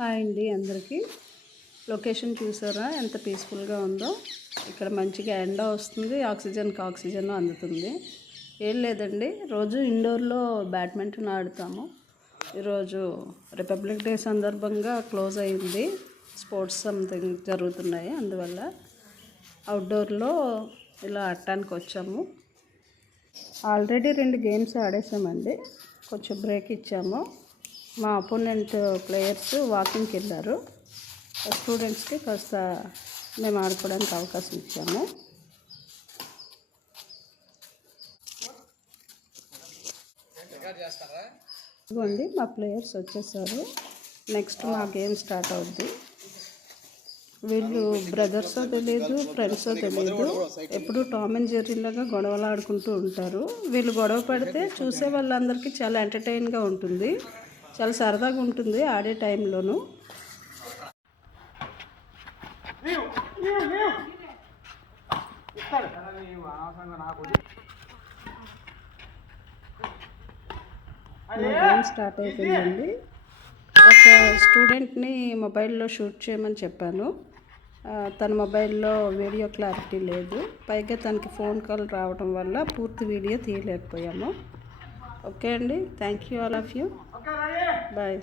Hi అండి అందరికీ. Location చూసారా ఎంత పీస్ఫుల్గా ఉందో. ఇక్కడ మంచిగా ఎండ వస్తుంది, ఆక్సిజన్ అందుతుంది. ఏం లేదండి, రోజు ఇండోర్లో బ్యాడ్మింటన్ ఆడుతాము. ఈరోజు రిపబ్లిక్ డే సందర్భంగా క్లోజ్ అయింది, స్పోర్ట్స్ సంథింగ్ జరుగుతున్నాయి, అందువల్ల అవుట్డోర్లో ఇలా ఆడటానికి వచ్చాము. ఆల్రెడీ 2 గేమ్స్ ఆడేసామండి, కొంచెం బ్రేక్ ఇచ్చాము. మా అపోనెంట్ ప్లేయర్స్ వాకింగ్కి వెళ్ళారు. స్టూడెంట్స్కి కాస్త మేము ఆడుకోవడానికి అవకాశం ఇచ్చాము. ఇదిగోండి మా ప్లేయర్స్ వచ్చేసారు. నెక్స్ట్ మా గేమ్ స్టార్ట్ అవుద్ది. వీళ్ళు బ్రదర్సో తెలియదు, ఫ్రెండ్సో తెలియదు, ఎప్పుడు టామ్ అండ్ జెర్రీ లాగా గొడవలు ఆడుకుంటూ ఉంటారు. వీళ్ళు గొడవ పడితే చూసే వాళ్ళందరికీ చాలా ఎంటర్టైన్గా ఉంటుంది, చాలా సరదాగా ఉంటుంది ఆడే టైంలోనూ. గేమ్ స్టార్ట్ అయిపోయిందండి. ఒక స్టూడెంట్ని మొబైల్లో షూట్ చేయమని చెప్పాను. తన మొబైల్లో వీడియో క్లారిటీ లేదు, పైగా తనకి ఫోన్ కాల్ రావడం వల్ల పూర్తి వీడియో తీయలేకపోయాము. ఓకే అండి, thank you all of you, bye.